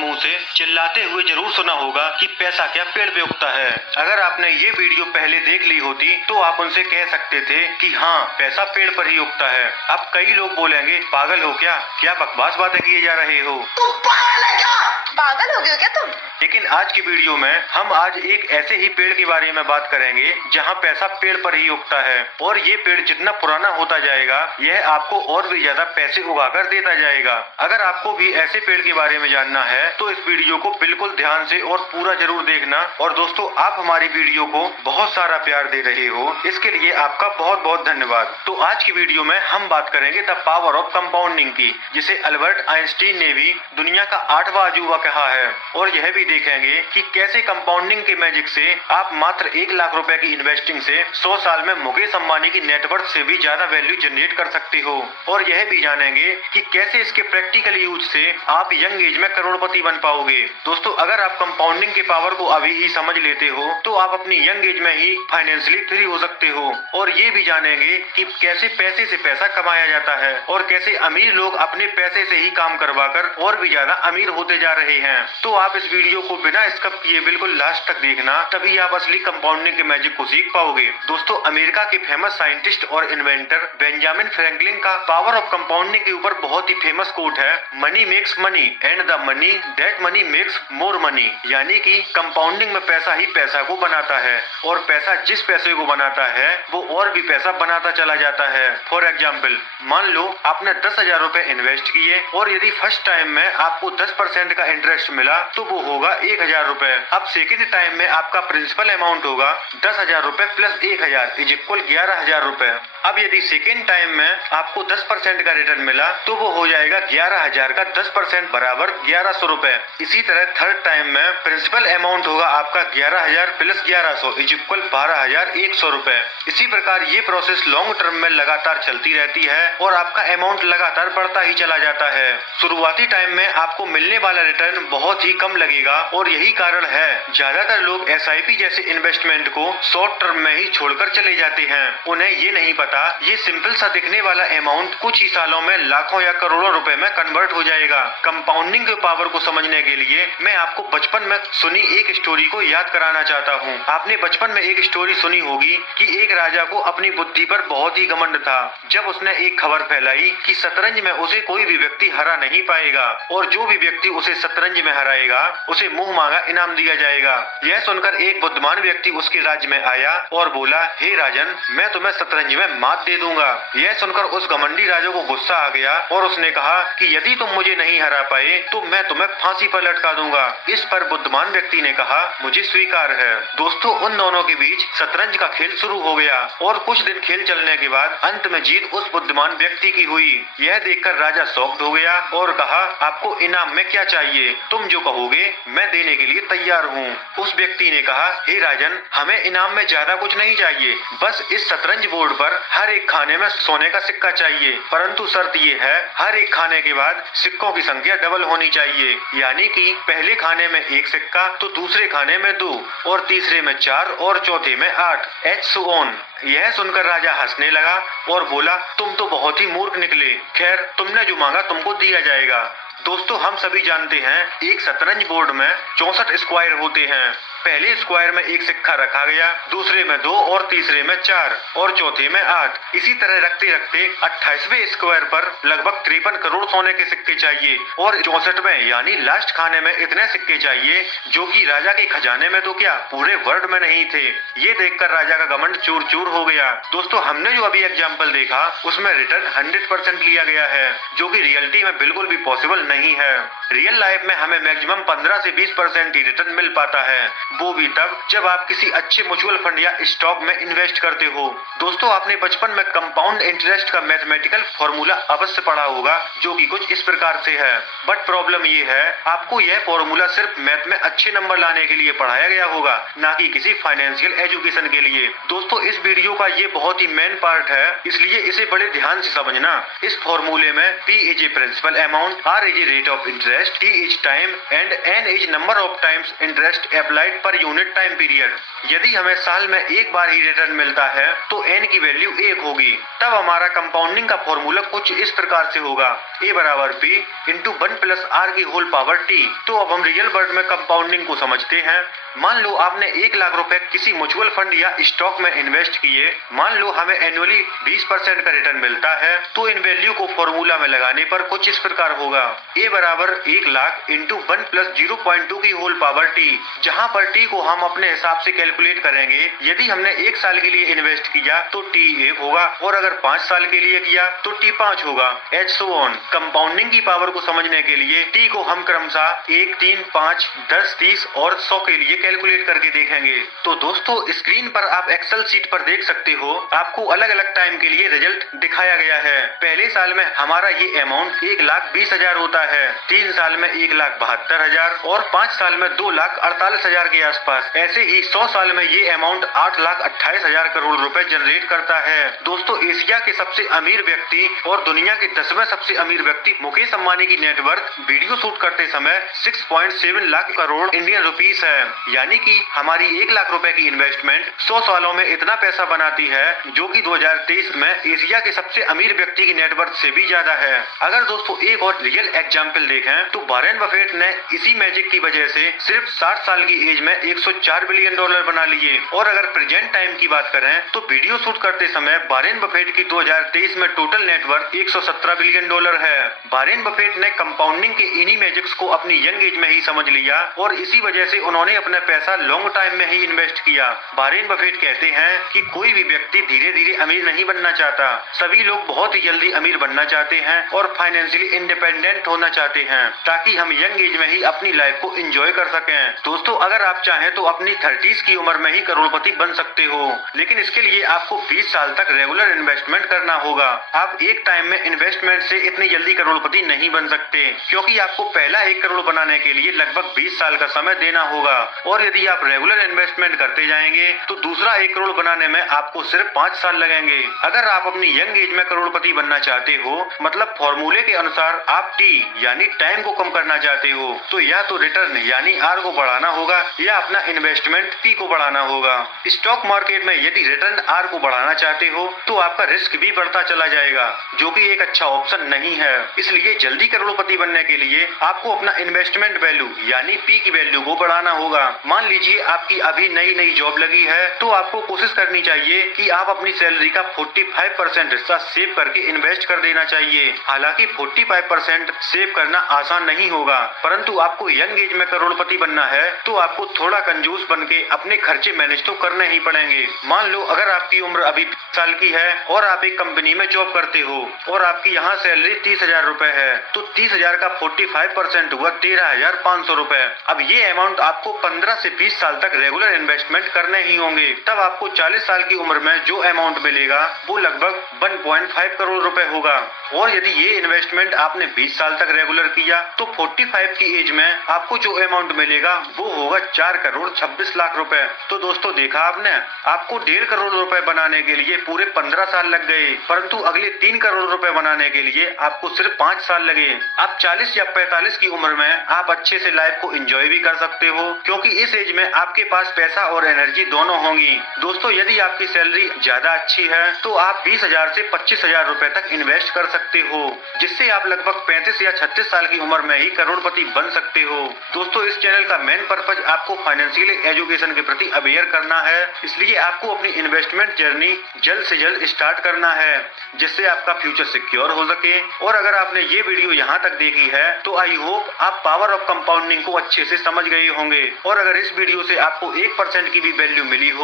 मुंह से चिल्लाते हुए जरूर सुना होगा कि पैसा क्या पेड़ पे उगता है। अगर आपने ये वीडियो पहले देख ली होती तो आप उनसे कह सकते थे कि हाँ, पैसा पेड़ पर ही उगता है। अब कई लोग बोलेंगे, पागल हो क्या बकवास बातें किए जा रहे हो, तुम पागल है क्या? पागल हो गए हो क्या तुम? लेकिन आज की वीडियो में हम आज एक ऐसे ही पेड़ के बारे में बात करेंगे जहां पैसा पेड़ पर ही उगता है और ये पेड़ जितना पुराना होता जाएगा यह आपको और भी ज्यादा पैसे उगाकर देता जाएगा। अगर आपको भी ऐसे पेड़ के बारे में जानना है तो इस वीडियो को बिल्कुल ध्यान से और पूरा जरूर देखना। और दोस्तों, आप हमारी वीडियो को बहुत सारा प्यार दे रहे हो, इसके लिए आपका बहुत बहुत धन्यवाद। तो आज की वीडियो में हम बात करेंगे द पावर ऑफ कंपाउंडिंग की, जिसे अल्बर्ट आइंस्टीन ने भी दुनिया का 8वां अजूबा कहा है। और यह भी देखेंगे कि कैसे कंपाउंडिंग के मैजिक से आप मात्र 1 लाख रुपए की इन्वेस्टिंग से 100 साल में मुकेश अंबानी की नेटवर्थ से भी ज्यादा वैल्यू जनरेट कर सकते हो। और यह भी जानेंगे कि कैसे इसके प्रैक्टिकल यूज से आप यंग एज में करोड़पति बन पाओगे। दोस्तों, अगर आप कंपाउंडिंग के पावर को अभी ही समझ लेते हो तो आप अपनी यंग एज में ही फाइनेंशियली फ्री हो सकते हो। और ये भी जानेंगे कि कैसे पैसे से पैसा कमाया जाता है और कैसे अमीर लोग अपने पैसे से ही काम करवाकर और भी ज्यादा अमीर होते जा रहे हैं। तो आप इस वीडियो को बिना स्किप किए बिल्कुल लास्ट तक देखना, तभी आप असली कंपाउंडिंग के मैजिक को सीख पाओगे। दोस्तों, अमेरिका के फेमस साइंटिस्ट और इन्वेंटर बेंजामिन फ्रैंकलिन का पावर ऑफ कंपाउंडिंग के ऊपर बहुत ही फेमस कोट है, money makes money and the money that money makes more money. यानी कि कंपाउंडिंग में पैसा ही पैसा को बनाता है और पैसा जिस पैसे को बनाता है वो और भी पैसा बनाता चला जाता है। फॉर एग्जाम्पल, मान लो आपने 10,000 रुपए इन्वेस्ट किए और यदि फर्स्ट टाइम में आपको 10% का इंटरेस्ट मिला तो वो होगा 1,000 रुपए। अब सेकेंड टाइम में आपका प्रिंसिपल अमाउंट होगा 10,000 रुपए प्लस 1,000 इज इक्वल 11,000 रुपए। अब यदि सेकेंड टाइम में आपको 10% का रिटर्न मिला तो वो हो जाएगा 11,000 का 10% बराबर 1,100 रुपए। इसी तरह थर्ड टाइम में प्रिंसिपल अमाउंट होगा आपका 11,000 प्लस 1,100 इज इक्वल 12,100 रुपए। इसी प्रकार ये प्रोसेस लॉन्ग टर्म में लगातार चलती रहती है और आपका अमाउंट लगातार बढ़ता ही चला जाता है। शुरुआती टाइम में आपको मिलने वाला रिटर्न बहुत ही कम लगेगा और यही कारण है ज्यादातर लोग SIP जैसे इन्वेस्टमेंट को शॉर्ट टर्म में ही छोड़कर चले जाते हैं। उन्हें ये नहीं पता ये सिंपल सा दिखने वाला अमाउंट कुछ ही सालों में लाखों या करोड़ों रुपए में कन्वर्ट हो जाएगा। कंपाउंडिंग के पावर को समझने के लिए मैं आपको बचपन में सुनी एक स्टोरी को याद कराना चाहता हूँ। आपने बचपन में एक स्टोरी सुनी होगी कि एक राजा को अपनी बुद्धि पर बहुत ही घमंड था। जब उसने एक खबर फैलाई कि शतरंज में उसे कोई भी व्यक्ति हरा नहीं पाएगा और जो भी व्यक्ति उसे शतरंज में हराएगा उसे मुंह मांगा इनाम दिया जाएगा। यह सुनकर एक बुद्धिमान व्यक्ति उसके राज्य में आया और बोला, हे राजन, मैं तुम्हें शतरंज में मात दे दूंगा। यह सुनकर उस घमंडी राजा को गुस्सा आ गया और उसने कहा कि यदि तुम मुझे नहीं हरा पाए तो मैं तुम्हें फांसी पर लटका दूंगा। इस पर बुद्धिमान व्यक्ति ने कहा, मुझे स्वीकार है। दोस्तों, उन दोनों के बीच शतरंज का खेल शुरू हो गया और कुछ दिन खेल चलने के बाद अंत में जीत उस बुद्धिमान व्यक्ति की हुई। यह देखकर राजा शॉक्ड हो गया और कहा, आपको इनाम में क्या चाहिए? तुम जो कहोगे मैं देने के लिए तैयार हूँ। उस व्यक्ति ने कहा, हे राजन, हमें इनाम में ज्यादा कुछ नहीं चाहिए, बस इस शतरंज बोर्ड पर हर एक खाने में सोने का सिक्का चाहिए, परंतु शर्त ये है हर एक खाने के बाद सिक्कों की संख्या डबल होनी चाहिए। यानी कि पहले खाने में 1 सिक्का तो दूसरे खाने में 2 और तीसरे में 4 और चौथे में 8 एंड सो ऑन। यह सुनकर राजा हंसने लगा और बोला, तुम तो बहुत ही मूर्ख निकले। खैर, तुमने जो मांगा तुमको दिया जाएगा। दोस्तों, हम सभी जानते हैं एक शतरंज बोर्ड में 64 स्क्वायर होते हैं। पहले स्क्वायर में 1 सिक्का रखा गया, दूसरे में 2 और तीसरे में 4 और चौथे में 8। इसी तरह रखते रखते 28वें स्क्वायर पर लगभग 53 करोड़ सोने के सिक्के चाहिए और 64वें यानी लास्ट खाने में इतने सिक्के चाहिए जो कि राजा के खजाने में तो क्या पूरे वर्ल्ड में नहीं थे। ये देखकर राजा का घमंड चूर चूर हो गया। दोस्तों, हमने जो अभी एग्जाम्पल देखा उसमें रिटर्न 100% लिया गया है, जो कि रियलिटी में बिल्कुल भी पॉसिबल नहीं है। रियल लाइफ में हमें मैक्सिमम 15 से 20% ही रिटर्न मिल पाता है, वो भी तब जब आप किसी अच्छे म्यूचुअल फंड या स्टॉक में इन्वेस्ट करते हो। दोस्तों, आपने बचपन में कंपाउंड इंटरेस्ट का मैथमेटिकल फॉर्मूला अवश्य पढ़ा होगा, जो कि कुछ इस प्रकार से है। बट प्रॉब्लम ये है, आपको यह फॉर्मूला सिर्फ मैथ में अच्छे नंबर लाने के लिए पढ़ाया गया होगा, ना कि किसी फाइनेंशियल एजुकेशन के लिए। दोस्तों, इस वीडियो का ये बहुत ही मेन पार्ट है, इसलिए इसे बड़े ध्यान से समझना। इस फॉर्मूले में P is a principal amount, R is a rate of interest, interest, T is time and N is number of times interest applied per unit time period। यदि हमें साल में एक बार ही रिटर्न मिलता है तो n की वैल्यू 1 होगी। तब हमारा कंपाउंडिंग का फॉर्मूला कुछ इस प्रकार से होगा, a बराबर p इंटू 1 प्लस r की होल पावर t। तो अब हम रियल वर्ल्ड में कंपाउंडिंग को समझते हैं। मान लो आपने 1 लाख रुपए किसी म्यूचुअल फंड या स्टॉक में इन्वेस्ट किए। मान लो हमें एनुअली 20% का रिटर्न मिलता है, तो इन वैल्यू को फॉर्मूला में लगाने पर कुछ इस प्रकार होगा, a बराबर 1 लाख इंटू 1 प्लस 0.2 की होल पावर t, जहाँ पर t को हम अपने हिसाब से कैलकुलेट करेंगे। यदि हमने 1 साल के लिए इन्वेस्ट किया तो t 1 होगा और अगर 5 साल के लिए किया तो t 5 होगा, एंड सो ऑन। कंपाउंडिंग की पावर को समझने के लिए t को हम क्रमशः 1, 3, 5, 10, 30 और 100 के लिए कैलकुलेट करके देखेंगे। तो दोस्तों स्क्रीन पर आप एक्सेल शीट पर देख सकते हो, आपको अलग अलग टाइम के लिए रिजल्ट दिखाया गया है। पहले साल में हमारा ये अमाउंट 1,20,000 होता है, 3 साल में 1,72,000 और 5 साल में 2,48,000 के आसपास। ऐसे ही 100 साल में ये अमाउंट 8,28,000 करोड़ रुपए जनरेट करता है। दोस्तों एशिया के सबसे अमीर व्यक्ति और दुनिया के 10वें सबसे अमीर व्यक्ति मुकेश अंबानी की नेटवर्थ वीडियो शूट करते समय 6.7 लाख करोड़ इंडियन रुपीस है। यानी कि हमारी 1 लाख रुपए की इन्वेस्टमेंट 100 सालों में इतना पैसा बनाती है, जो कि 2023 में एशिया के सबसे अमीर व्यक्ति की नेटवर्थ से भी ज्यादा है। अगर दोस्तों एक और रियल एग्जाम्पल देखें तो वॉरेन बफेट ने इसी मैजिक की वजह से सिर्फ 60 साल की एज में 104 बिलियन डॉलर बना लिए। और अगर प्रेजेंट टाइम की बात करें तो वीडियो शूट करते समय वॉरेन बफेट की 2023 में टोटल नेटवर्थ 117 बिलियन डॉलर है। वॉरेन बफेट ने कंपाउंडिंग के इन्हीं मैजिक्स को अपनी यंग एज में ही समझ लिया और इसी वजह से उन्होंने अपना पैसा लॉन्ग टाइम में ही इन्वेस्ट किया। वॉरेन बफेट कहते हैं कि कोई भी व्यक्ति धीरे धीरे अमीर नहीं बनना चाहता, सभी लोग बहुत ही जल्दी अमीर बनना चाहते हैं और फाइनेंशियली इंडिपेंडेंट होना चाहते हैं, ताकि हम यंग एज में ही अपनी लाइफ को एंजॉय कर सकें। दोस्तों अगर आप चाहें तो अपनी 30s की उम्र में ही करोड़पति बन सकते हो, लेकिन इसके लिए आपको 20 साल तक रेगुलर इन्वेस्टमेंट करना होगा। आप एक टाइम में इन्वेस्टमेंट से इतनी जल्दी करोड़पति नहीं बन सकते, क्योंकि आपको पहला 1 करोड़ बनाने के लिए लगभग 20 साल का समय देना होगा। और यदि आप रेगुलर इन्वेस्टमेंट करते जाएंगे तो दूसरा 1 करोड़ बनाने में आपको सिर्फ 5 साल लगेंगे। अगर आप अपनी यंग एज में करोड़पति बनना चाहते हो, मतलब फॉर्मूले के अनुसार आप टी यानी टाइम को कम करना चाहते हो, तो या तो रिटर्न यानी आर को बढ़ाना होगा या अपना इन्वेस्टमेंट पी को बढ़ाना होगा। स्टॉक मार्केट में यदि रिटर्न आर को बढ़ाना चाहते हो तो आपका रिस्क भी बढ़ता चला जाएगा, जो कि एक अच्छा ऑप्शन नहीं है। इसलिए जल्दी करोड़पति बनने के लिए आपको अपना इन्वेस्टमेंट वैल्यू यानी पी की वैल्यू को बढ़ाना होगा। मान लीजिए आपकी अभी नई जॉब लगी है, तो आपको कोशिश करनी चाहिए कि आप अपनी सैलरी का 45% हिस्सा सेव करके इन्वेस्ट कर देना चाहिए। हालांकि 45% सेव करना आसान नहीं होगा, परंतु आपको यंग एज में करोड़पति बनना है तो आपको थोड़ा कंजूस बन के अपने खर्चे मैनेज तो करने ही पड़ेंगे। मान लो अगर आपकी उम्र अभी 20 साल की है और आप एक कंपनी में जॉब करते हो और आपकी यहाँ सैलरी 30,000 रुपए है, तो 30,000 का 45% हुआ 13,500 रुपए। अब ये अमाउंट आपको 15 से 20 साल तक रेगुलर इन्वेस्टमेंट करने ही होंगे। तब आपको 40 साल की उम्र में जो अमाउंट मिलेगा वो लगभग 1.5 करोड़ रुपए होगा। और यदि ये इन्वेस्टमेंट आपने 20 साल तक रेगुलर किया तो 45 की एज में आपको जो अमाउंट मिलेगा वो होगा 4 करोड़ 26 लाख रुपए। तो दोस्तों देखा आपने, आपको 1.5 करोड़ रुपए बनाने के लिए पूरे 15 साल लग गए, परंतु अगले 3 करोड़ रुपए बनाने के लिए आपको सिर्फ 5 साल लगे। अब 40 या 45 की उम्र में आप अच्छे से लाइफ को एंजॉय भी कर सकते हो, क्योंकि इस एज में आपके पास पैसा और एनर्जी दोनों होंगी। दोस्तों यदि आपकी सैलरी ज्यादा अच्छी है तो आप 20,000 से 25,000 रुपए तक इन्वेस्ट कर सकते हो, जिससे आप लगभग 35 या 36 साल की उम्र में ही करोड़पति बन सकते हो। दोस्तों इस चैनल का मेन पर्पज आपको फाइनेंशियल एजुकेशन के प्रति अवेयर करना है, इसलिए आपको अपनी इन्वेस्टमेंट जर्नी जल्द से जल्द स्टार्ट करना है, जिससे आपका फ्यूचर सिक्योर हो सके। और अगर आपने ये वीडियो यहाँ तक देखी है तो आई होप आप पावर ऑफ कंपाउंडिंग को अच्छे से समझ गए होंगे। और अगर इस वीडियो से आपको 1% की भी वैल्यू मिली हो